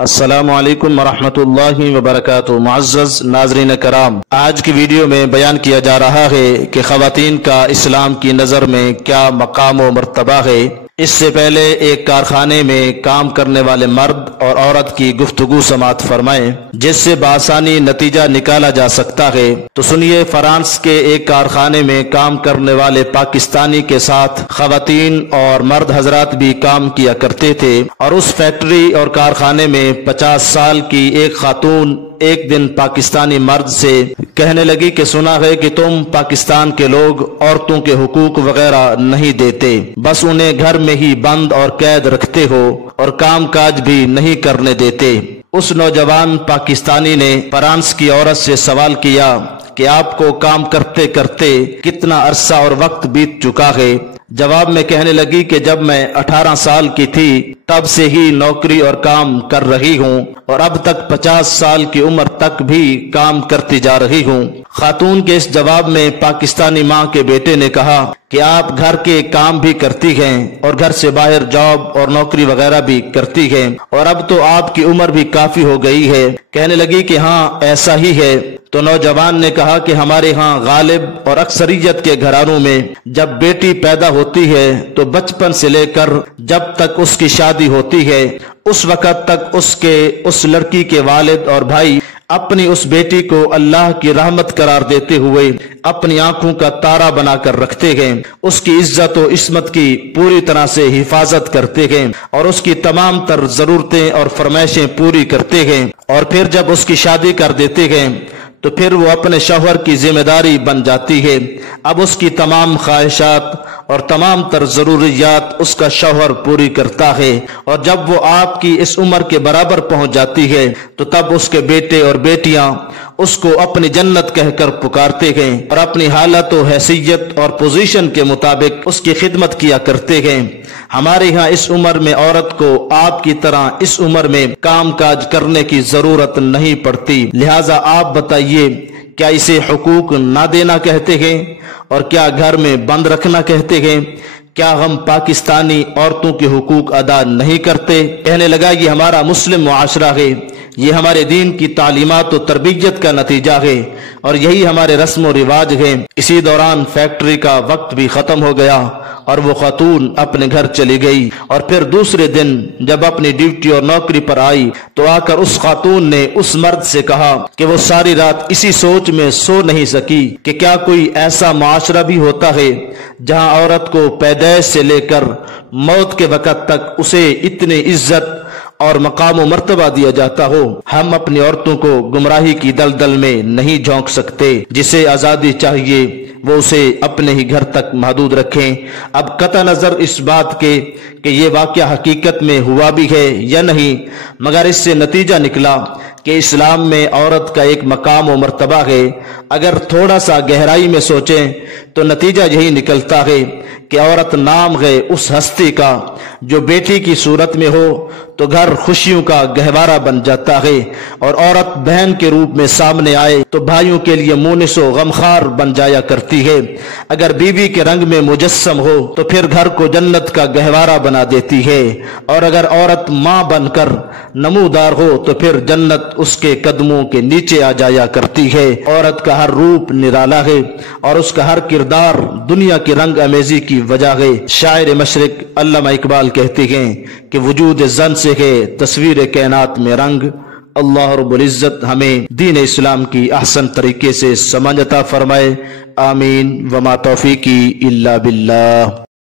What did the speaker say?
السلام علیکم ورحمۃ اللہ وبرکاتہ۔ معزز ناظرین کرام، آج کی ویڈیو میں بیان کیا جا رہا ہے کہ خواتین کا اسلام کی نظر میں کیا مقام و مرتبہ ہے۔ اس سے پہلے ایک کارخانے میں کام کرنے والے مرد اور عورت کی گفتگو سماعت فرمائیں جس سے بآسانی نتیجہ نکالا جا سکتا ہے۔ تو سنیے، فرانس کے ایک کارخانے میں کام کرنے والے پاکستانی کے ساتھ خواتین اور مرد حضرات بھی کام کیا کرتے تھے، اور اس فیکٹری اور کارخانے میں 50 سال کی ایک خاتون ایک دن پاکستانی مرد سے کہنے لگی کہ سنا ہے کہ تم پاکستان کے لوگ عورتوں کے حقوق وغیرہ نہیں دیتے، بس انہیں گھر میں ہی بند اور قید رکھتے ہو اور کام کاج بھی نہیں کرنے دیتے۔ اس نوجوان پاکستانی نے فرانس کی عورت سے سوال کیا کہ آپ کو کام کرتے کرتے کتنا عرصہ اور وقت بیت چکا ہے؟ جواب میں کہنے لگی کہ جب میں 18 سال کی تھی تب سے ہی نوکری اور کام کر رہی ہوں، اور اب تک 50 سال کی عمر تک بھی کام کرتی جا رہی ہوں۔ خاتون کے اس جواب میں پاکستانی ماں کے بیٹے نے کہا کہ آپ گھر کے کام بھی کرتی ہیں اور گھر سے باہر جاب اور نوکری وغیرہ بھی کرتی ہیں، اور اب تو آپ کی عمر بھی کافی ہو گئی ہے۔ کہنے لگی کہ ہاں ایسا ہی ہے۔ تو نوجوان نے کہا کہ ہمارے ہاں غالب اور اکثریت کے گھرانوں میں جب بیٹی پیدا ہوتی ہے تو بچپن سے لے کر جب تک اس کی شادی ہوتی ہے اس وقت تک اس لڑکی کے والد اور بھائی اپنی اس بیٹی کو اللہ کی رحمت قرار دیتے ہوئے اپنی آنکھوں کا تارا بنا کر رکھتے ہیں، اس کی عزت و عصمت کی پوری طرح سے حفاظت کرتے ہیں اور اس کی تمام تر ضرورتیں اور فرمائشیں پوری کرتے ہیں، اور پھر جب اس کی شادی کر دیتے ہیں تو پھر وہ اپنے شوہر کی ذمہ داری بن جاتی ہے۔ اب اس کی تمام خواہشات اور تمام تر ضروریات اس کا شوہر پوری کرتا ہے، اور جب وہ آپ کی اس عمر کے برابر پہنچ جاتی ہے تو تب اس کے بیٹے اور بیٹیاں اس کو اپنی جنت کہہ کر پکارتے ہیں اور اپنی حالت و حیثیت اور پوزیشن کے مطابق اس کی خدمت کیا کرتے ہیں۔ ہمارے ہاں اس عمر میں عورت کو آپ کی طرح اس عمر میں کام کاج کرنے کی ضرورت نہیں پڑتی، لہٰذا آپ بتائیے کیا اسے حقوق نہ دینا کہتے ہیں اور کیا گھر میں بند رکھنا کہتے ہیں؟ کیا ہم پاکستانی عورتوں کے حقوق ادا نہیں کرتے؟ کہنے لگا یہ ہمارا مسلم معاشرہ ہے، یہ ہمارے دین کی تعلیمات و تربیت کا نتیجہ ہے اور یہی ہمارے رسم و رواج ہیں۔ اسی دوران فیکٹری کا وقت بھی ختم ہو گیا اور وہ خاتون اپنے گھر چلی گئی، اور پھر دوسرے دن جب اپنی ڈیوٹی اور نوکری پر آئی تو آ کر اس خاتون نے اس مرد سے کہا کہ وہ ساری رات اسی سوچ میں سو نہیں سکی کہ کیا کوئی ایسا معاشرہ بھی ہوتا ہے جہاں عورت کو پیدائش سے لے کر موت کے وقت تک اسے اتنی عزت اور مقام و مرتبہ دیا جاتا ہو۔ ہم اپنی عورتوں کو گمراہی کی دلدل میں نہیں جھونک سکتے، جسے آزادی چاہیے وہ اسے اپنے ہی گھر تک محدود رکھیں۔ اب قطع نظر اس بات کے کہ یہ واقعہ حقیقت میں ہوا بھی ہے یا نہیں، مگر اس سے نتیجہ نکلا کہ اسلام میں عورت کا ایک مقام و مرتبہ ہے۔ اگر تھوڑا سا گہرائی میں سوچیں تو نتیجہ یہی نکلتا ہے کہ عورت نام ہے اس ہستی کا جو بیٹی کی صورت میں ہو تو گھر خوشیوں کا گہوارہ بن جاتا ہے، اور عورت بہن کے روپ میں سامنے آئے تو بھائیوں کے لیے مونس و غمخوار بن جایا کرتی ہے۔ اگر بیوی کے رنگ میں مجسم ہو تو پھر گھر کو جنت کا گہوارہ بنا دیتی ہے، اور اگر عورت ماں بن کر نمودار ہو تو پھر جنت اس کے قدموں کے نیچے آ جایا کرتی ہے۔ عورت کا ہر روپ نرالا ہے اور اس کا ہر کردار دنیا کی رنگ امیزی کی وجہ ہے۔ شاعر مشرق علامہ اقبال کہتے ہیں کہ وجود زن سے ہے تصویر کائنات میں رنگ۔ اللہ رب العزت ہمیں دین اسلام کی احسن طریقے سے سمجھ عطا فرمائے، آمین، وما توفیقی الا باللہ۔